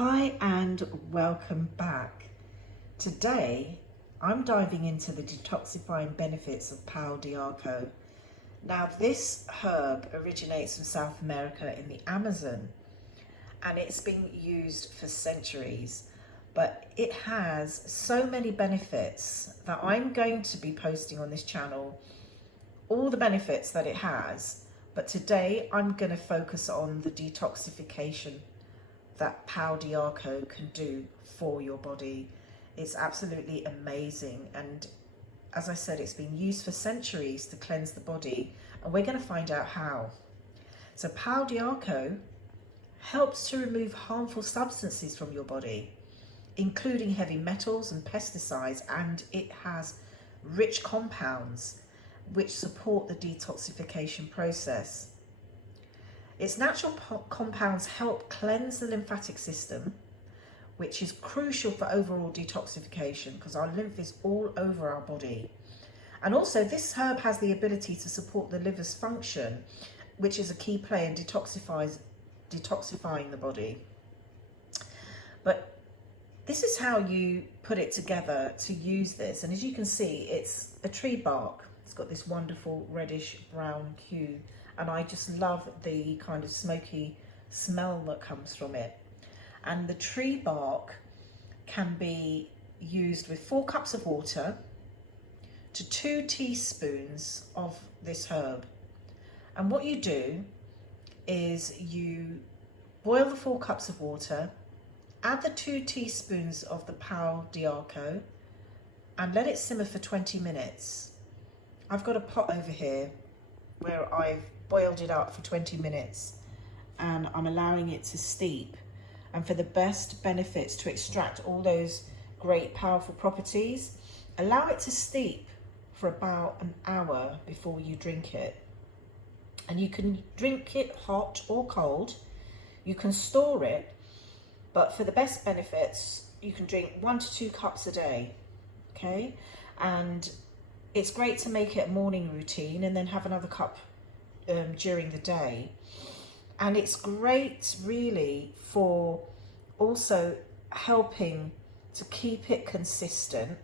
Hi and welcome back. Today I'm diving into the detoxifying benefits of Pau Darco. Now this herb originates from South America in the Amazon and it's been used for centuries, but it has so many benefits that I'm going to be posting on this channel, all the benefits that it has, but today I'm going to focus on the detoxification that Pau Darco can do for your body. It's absolutely amazing, and as I said, it's been used for centuries to cleanse the body, and we're going to find out how. So Pau Darco helps to remove harmful substances from your body, including heavy metals and pesticides, and it has rich compounds which support the detoxification process. Its natural compounds help cleanse the lymphatic system, which is crucial for overall detoxification because our lymph is all over our body. And also this herb has the ability to support the liver's function, which is a key player in detoxifying the body. But this is how you put it together to use this. And as you can see, it's a tree bark. It's got this wonderful reddish brown hue. And I just love the kind of smoky smell that comes from it. And the tree bark can be used with 4 cups of water to 2 teaspoons of this herb. And what you do is you boil the 4 cups of water, add the 2 teaspoons of the Pau Darco, and let it simmer for 20 minutes. I've got a pot over here where I've boiled it up for 20 minutes and I'm allowing it to steep, and for the best benefits to extract all those great powerful properties, allow it to steep for about an hour before you drink it. And you can drink it hot or cold, you can store it, but for the best benefits you can drink 1 to 2 cups a day, okay? And it's great to make it a morning routine and then have another cup during the day. And it's great really for also helping to keep it consistent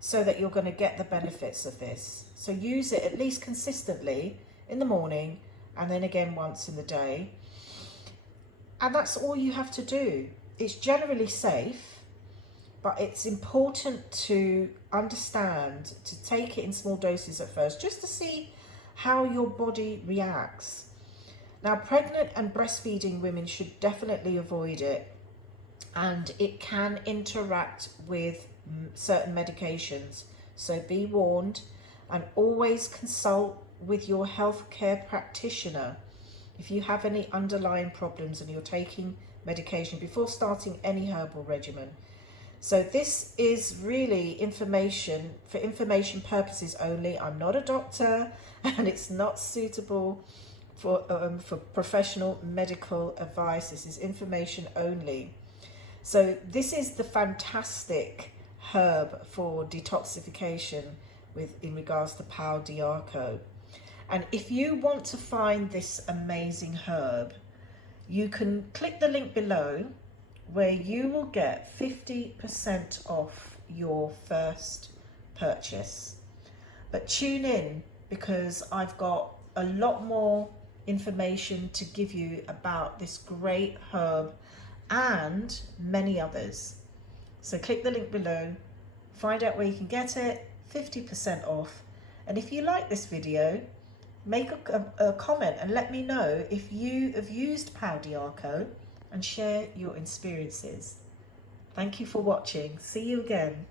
so that you're going to get the benefits of this. So use it at least consistently in the morning and then again once in the day. And that's all you have to do. It's generally safe, but it's important to understand to take it in small doses at first, just to see how your body reacts. Now, pregnant and breastfeeding women should definitely avoid it, and it can interact with certain medications. So be warned, and always consult with your healthcare practitioner if you have any underlying problems and you're taking medication before starting any herbal regimen. So this is really information for information purposes only. I'm not a doctor and it's not suitable for professional medical advice. This is information only. So this is the fantastic herb for detoxification in regards to Pau Darco. And if you want to find this amazing herb, you can click the link below where you will get 50% off your first purchase. But tune in because I've got a lot more information to give you about this great herb and many others. So click the link below, find out where you can get it, 50% off. And if you like this video, make a comment and let me know if you have used Pau Darco and share your experiences. Thank you for watching. See you again.